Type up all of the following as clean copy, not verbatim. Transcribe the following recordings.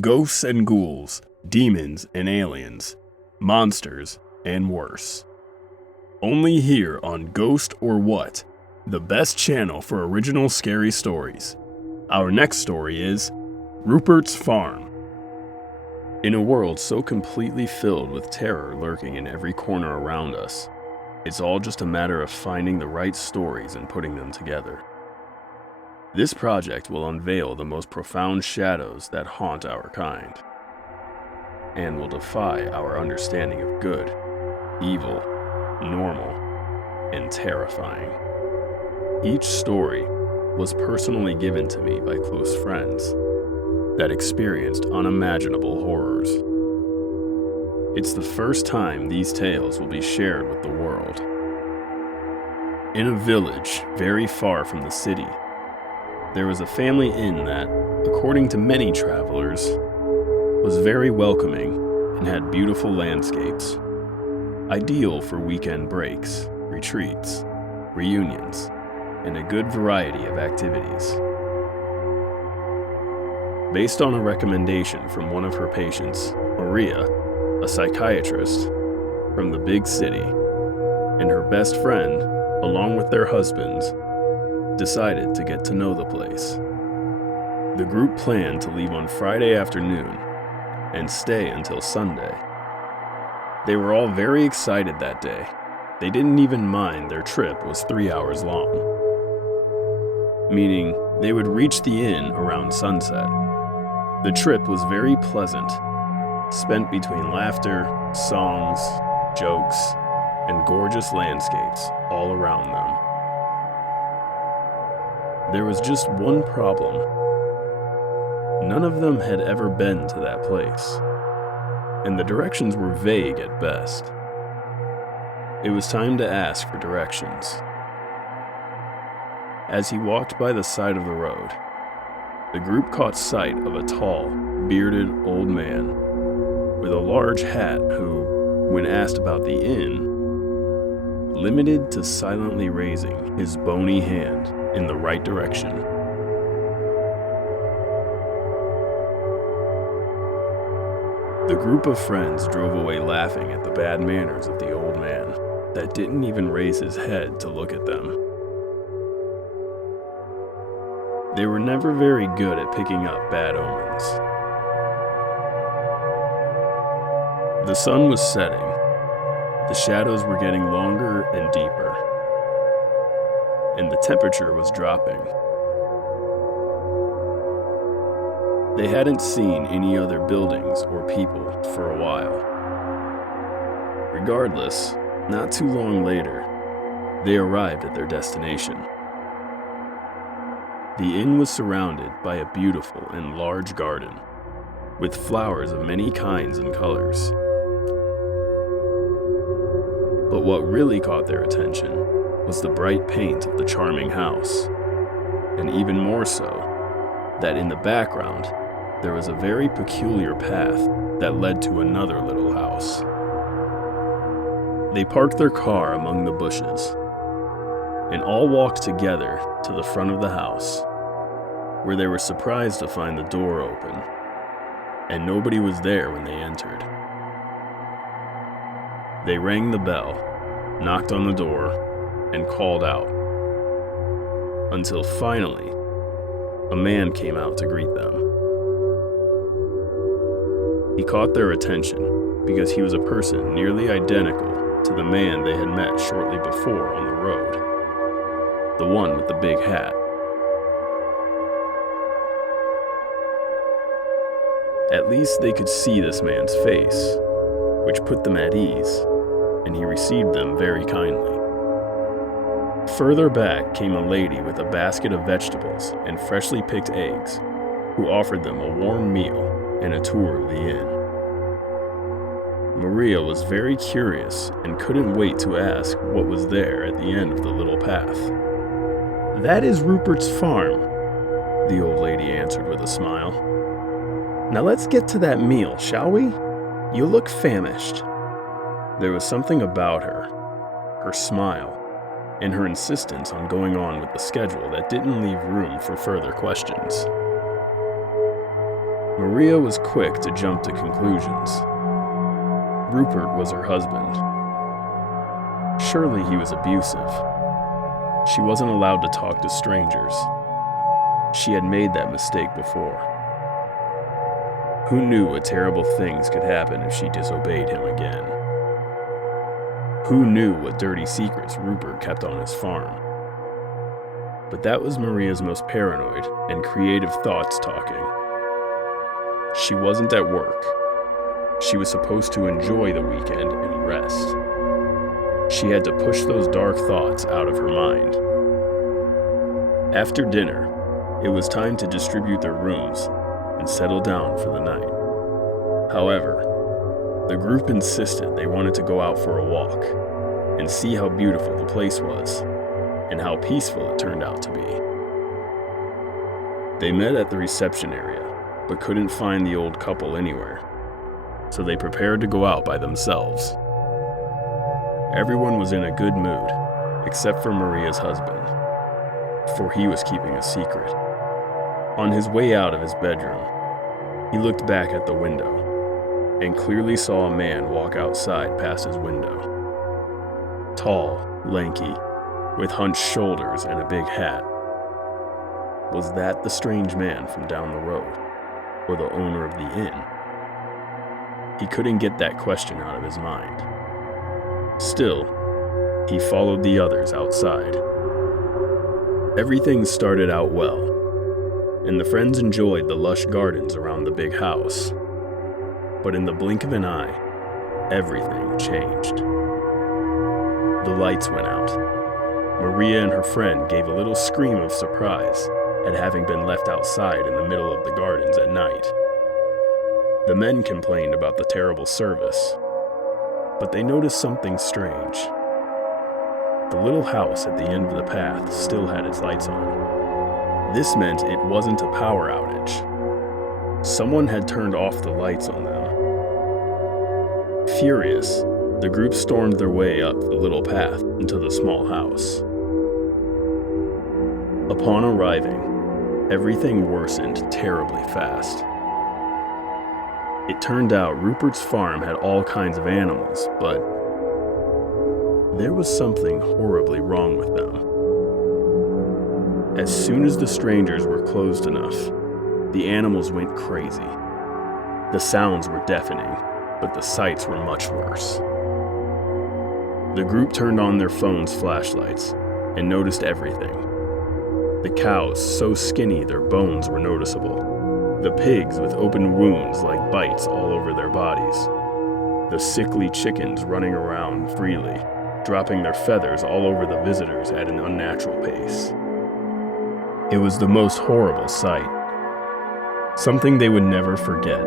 Ghosts and ghouls, demons and aliens, monsters and worse. Only here on Ghost or What, the best channel for original scary stories. Our next story is Rupperts Farm. In a world so completely filled with terror lurking in every corner around us, it's all just a matter of finding the right stories and putting them together. This project will unveil the most profound shadows that haunt our kind, and will defy our understanding of good, evil, normal, and terrifying. Each story was personally given to me by close friends that experienced unimaginable horrors. It's the first time these tales will be shared with the world. In a village very far from the city, there was a family inn that, according to many travelers, was very welcoming and had beautiful landscapes, ideal for weekend breaks, retreats, reunions, and a good variety of activities. Based on a recommendation from one of her patients, Maria, a psychiatrist from the big city, and her best friend, along with their husbands, decided to get to know the place. The group planned to leave on Friday afternoon and stay until Sunday. They were all very excited that day. They didn't even mind their trip was 3 hours long, meaning they would reach the inn around sunset. The trip was very pleasant, spent between laughter, songs, jokes, and gorgeous landscapes all around them. There was just one problem. None of them had ever been to that place, and the directions were vague at best. It was time to ask for directions. As he walked by the side of the road, the group caught sight of a tall, bearded old man with a large hat who, when asked about the inn, limited to silently raising his bony hand in the right direction. The group of friends drove away laughing at the bad manners of the old man that didn't even raise his head to look at them. They were never very good at picking up bad omens. The sun was setting. The shadows were getting longer and deeper, and the temperature was dropping. They hadn't seen any other buildings or people for a while. Regardless, not too long later, they arrived at their destination. The inn was surrounded by a beautiful and large garden, with flowers of many kinds and colors. But what really caught their attention was the bright paint of the charming house, and even more so, that in the background, there was a very peculiar path that led to another little house. They parked their car among the bushes, and all walked together to the front of the house, where they were surprised to find the door open, and nobody was there when they entered. They rang the bell, knocked on the door, and called out, until finally, a man came out to greet them. He caught their attention because he was a person nearly identical to the man they had met shortly before on the road, the one with the big hat. At least they could see this man's face, which put them at ease, and he received them very kindly. Further back came a lady with a basket of vegetables and freshly picked eggs, who offered them a warm meal and a tour of the inn. Maria was very curious and couldn't wait to ask what was there at the end of the little path. "That is Rupperts Farm," the old lady answered with a smile. "Now let's get to that meal, shall we? You look famished." There was something about her smile, and her insistence on going on with the schedule that didn't leave room for further questions. Maria was quick to jump to conclusions. Rupert was her husband. Surely he was abusive. She wasn't allowed to talk to strangers. She had made that mistake before. Who knew what terrible things could happen if she disobeyed him again? Who knew what dirty secrets Rupert kept on his farm? But that was Maria's most paranoid and creative thoughts talking. She wasn't at work. She was supposed to enjoy the weekend and rest. She had to push those dark thoughts out of her mind. After dinner, it was time to distribute their rooms and settle down for the night. However, the group insisted they wanted to go out for a walk and see how beautiful the place was and how peaceful it turned out to be. They met at the reception area, but couldn't find the old couple anywhere, so they prepared to go out by themselves. Everyone was in a good mood, except for Maria's husband, for he was keeping a secret. On his way out of his bedroom, he looked back at the window and clearly saw a man walk outside past his window. Tall, lanky, with hunched shoulders and a big hat. Was that the strange man from down the road, or the owner of the inn? He couldn't get that question out of his mind. Still, he followed the others outside. Everything started out well, and the friends enjoyed the lush gardens around the big house. But in the blink of an eye, everything changed. The lights went out. Maria and her friend gave a little scream of surprise at having been left outside in the middle of the gardens at night. The men complained about the terrible service, but they noticed something strange. The little house at the end of the path still had its lights on. This meant it wasn't a power outage. Someone had turned off the lights on them. Furious, the group stormed their way up the little path into the small house. Upon arriving, everything worsened terribly fast. It turned out Rupperts Farm had all kinds of animals, but there was something horribly wrong with them. As soon as the strangers were closed enough, the animals went crazy. The sounds were deafening, but the sights were much worse. The group turned on their phones' flashlights and noticed everything. The cows so skinny their bones were noticeable. The pigs with open wounds like bites all over their bodies. The sickly chickens running around freely, dropping their feathers all over the visitors at an unnatural pace. It was the most horrible sight. Something they would never forget.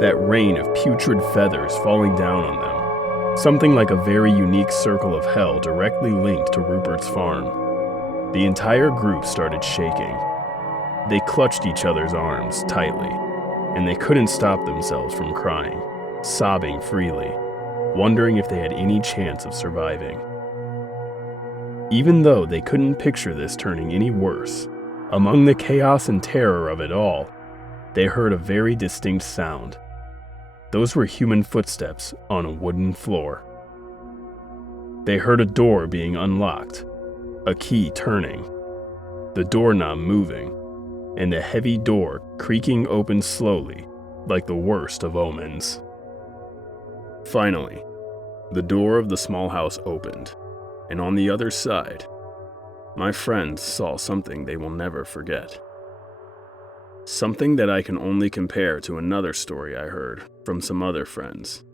That rain of putrid feathers falling down on them. Something like a very unique circle of hell directly linked to Rupperts Farm. The entire group started shaking. They clutched each other's arms tightly, and they couldn't stop themselves from crying, sobbing freely, wondering if they had any chance of surviving. Even though they couldn't picture this turning any worse, among the chaos and terror of it all, they heard a very distinct sound. Those were human footsteps on a wooden floor. They heard a door being unlocked, a key turning, the doorknob moving, and the heavy door creaking open slowly, like the worst of omens. Finally, the door of the small house opened, and on the other side, my friends saw something they will never forget. Something that I can only compare to another story I heard from some other friends.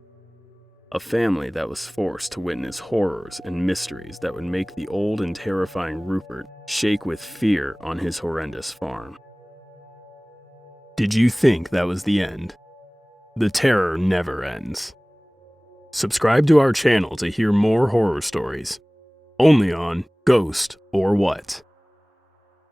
A family that was forced to witness horrors and mysteries that would make the old and terrifying Rupert shake with fear on his horrendous farm. Did you think that was the end? The terror never ends. Subscribe to our channel to hear more horror stories, only on Ghost or What.